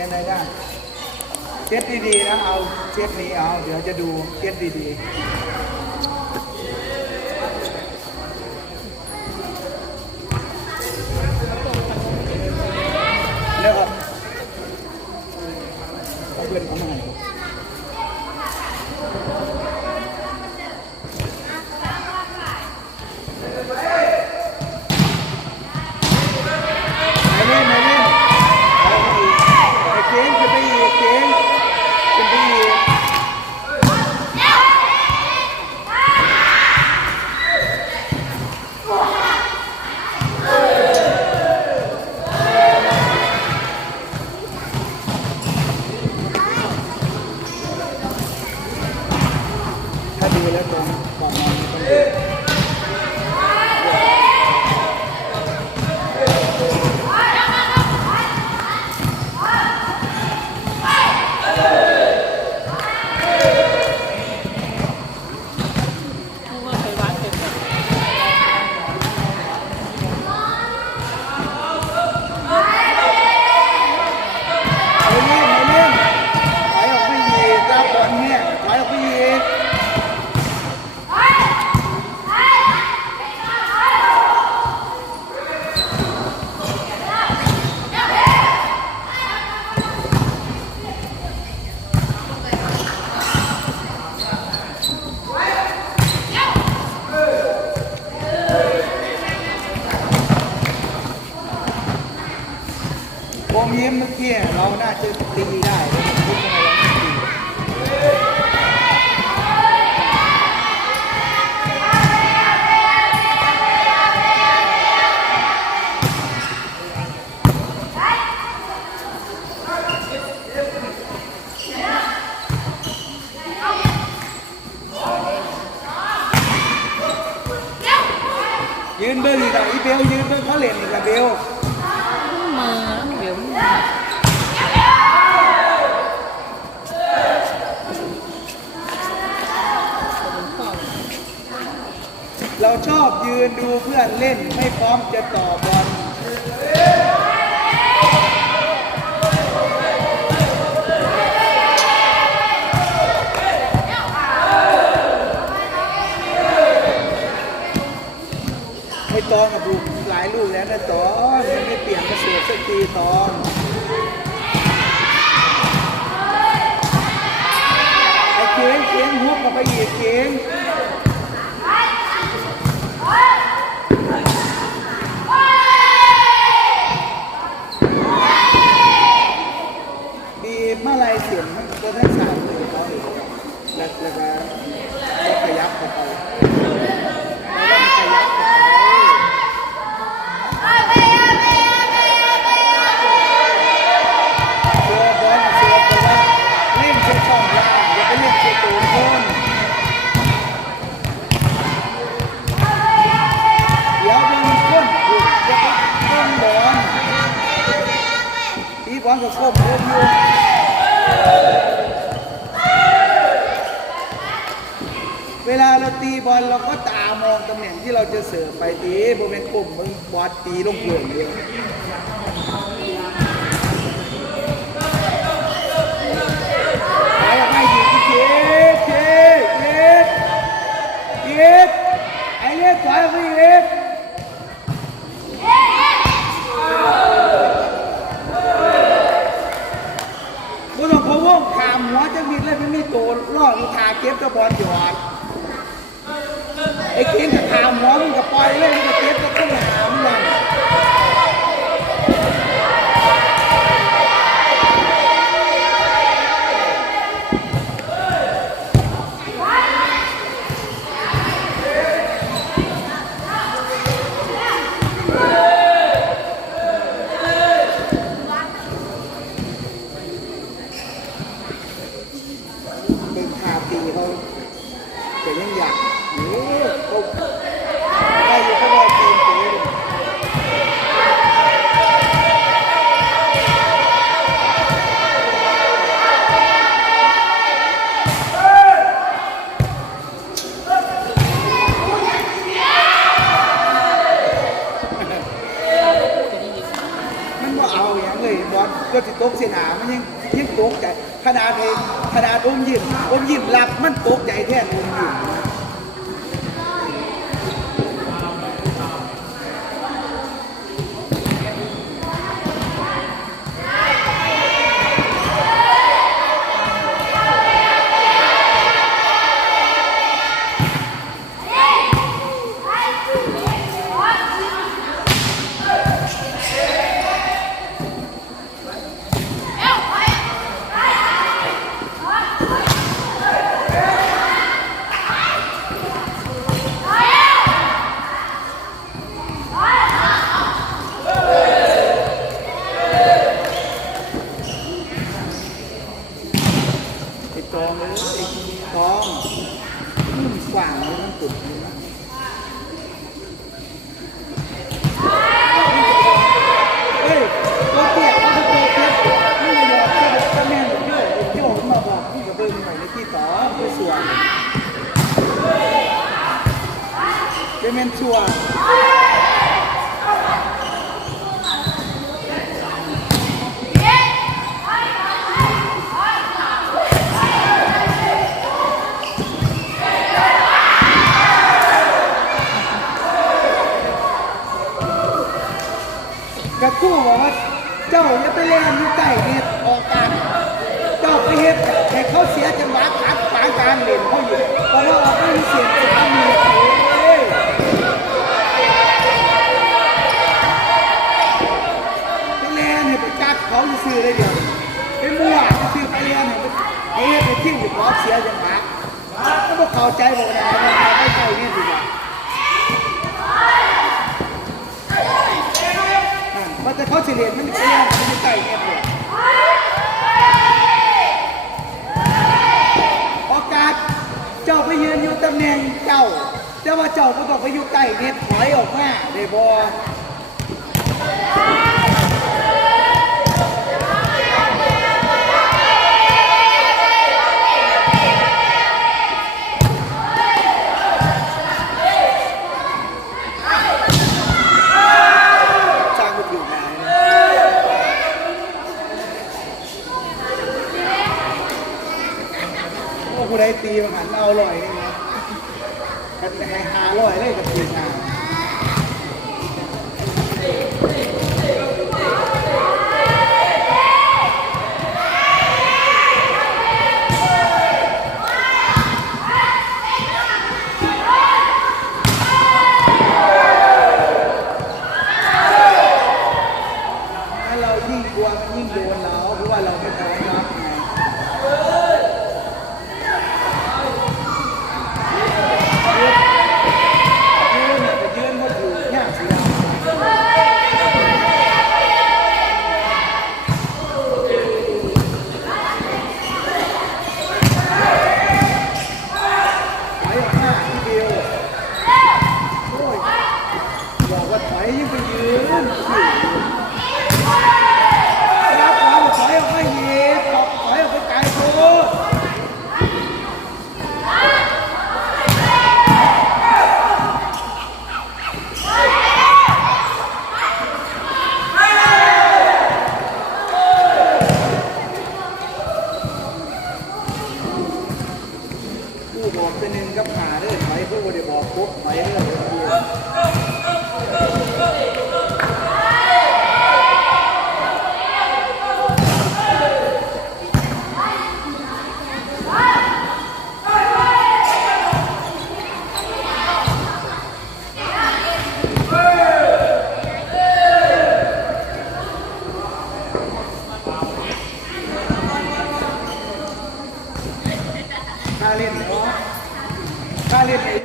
เนี่ยนได้เช็ดดีๆนะเอาเช็ดนี้เอา เดี๋ยวจะดูเช็ดดีๆแล้วครับเอาเพื่อนเอามาให้ไอ้เล่นไอ้เล่นเอาไปอีกไอ้เก่งขึ้นไปอีกเก่งขึ้นไปอีก ถ้าดูแล้วตรงก่อนนอนต้องดู เพราะว่าไปวัดเป็นแบบ ไอ้เล่นไอ้เล่นถอยออกไปอีกรับบอลเนี่ยถอยออกไปอีก วงยิ้มเมื่อกี้เราน่าจะตีคิดทำไมเราไม่ตียืนเบิ้งอีกแล้วอีเบลยืนเบิ้งเขาเล่นอีกแล้วเบล มือเดี๋ยวมือ เราชอบยืนดูเพื่อนเล่นไม่พร้อมจะต่อบอลไอ้ตอนกับลูกหลายลูกแล้วนะตอนยังไม่เปลี่ยนมาเสือกสักทีตอนไอ้เก่งเก่งฮุบกับไปอีกเก่งมีเมื่อไรเสียงมัน ก็ได้สามเลยเขาอีกแล้วแล้วก็ก็ขยับเข้าไปแล้วก็ขยับเข้าไปเสือบอลเสือไปว่าเล่นเช็คช่องล่างอย่าไปเล่นเช็คตูนคน เดี๋ยวมันก้นถูกจะไปก้นบอลตีบอลกับก้มก้มอยู่เวลาเราตี บอลเราก็ตามองตำแหน่งที่เราจะเสิร์ฟไปตีโบเป็นกลุ่มมึงบอลตีลงเกลื่อนเดียไปออกไปยิงที่เจ็ดเจ็ดเจ็ดเจ็ดไอ้เล็กถอยออกไปเล็กบ่องพะวงขามหัวจะมีเลยไม่มีโตล่อมีทาเก็บกระบอลหยอด อ้เก่งกับขามหัวมึงกับปล่อยเลยมึงกับเก็บกับข้างหามึงนั่นเป็นทาตีเขาแต่ยังอยากโอ้ ได้อยู่ก็ได้เกมตีเลยมันว่าเอาอย่างเลยบอลก็สิตกเสียหนามันยังยังตกใจขนาดเองขนาดอมยิ้มอมยิ้มรับมันตกใจแท้อมยิ้ม ไอ้ตองเลยไอ้องนี่มันกว้างเลยมันตุดเลยนะเฮ้ยตัวเตี้ยตัวเตี้ยนี่มันบอกที่เด็กก็แม่นเยอะโยกมาบอกนี่กับเบิ้งหน่อยในที่ต่อไปสวนเป็นแมนชัวร์ กูบอกว่าเจ้าอย่าไปเล่นอยู่ใกล้เน็ตออกการเจ้าไปเฮ็ดให้เขาเสียจังหวะขัดปางการเล่นเขาอยู่เพราะว่าออกไม่มีเสียงสามมือเอ้ยไปเรียนเนี่ยไปกัดเขาจะซื้อเลยเดียวไปมั่วจะซื้อไปเรียนเนี่ยไปเฮ็ดไปที่อยู่ขอเสียจังหวะก็บอกเขาใจบอกนะว่าเราไปใกล้เนี่ยดีกว่านั่นว่า แต่เขาสิเรียนมันไปเรียนมันไม่ใกล้เนี่ยเดียโอกาสเจ้าไปยืนอยู่ตำแหน่งเจ้า แต่ว่าเจ้าก็ต้องไปอยู่ใกล้เนี่ยถอยออกมาได้บ่ สร้างก็อยู่นานโอ้ผู้ ฉันเอาลอยเลยนะกันให้หาลอยเลยกับตีงานถ้าเรายิ่งกลัวมันยิ่งโดนเราเพราะว่าเราไม่พร้อมรับไงยืนเนี่ยจะยืนก็ถือยากสิเราถอยออกมาทีเดียวโอ้ยบอกว่าถอยยิ่งไปยืนสิ รับความถอยออกไปอีกถอยออกไปไกลโู เป็นหนึ่งกับหาเด้อถอยผู้บ่ได้บอกปุ๊บถอยเด้อค่าเล่นเนาะค่าเล่นไอ้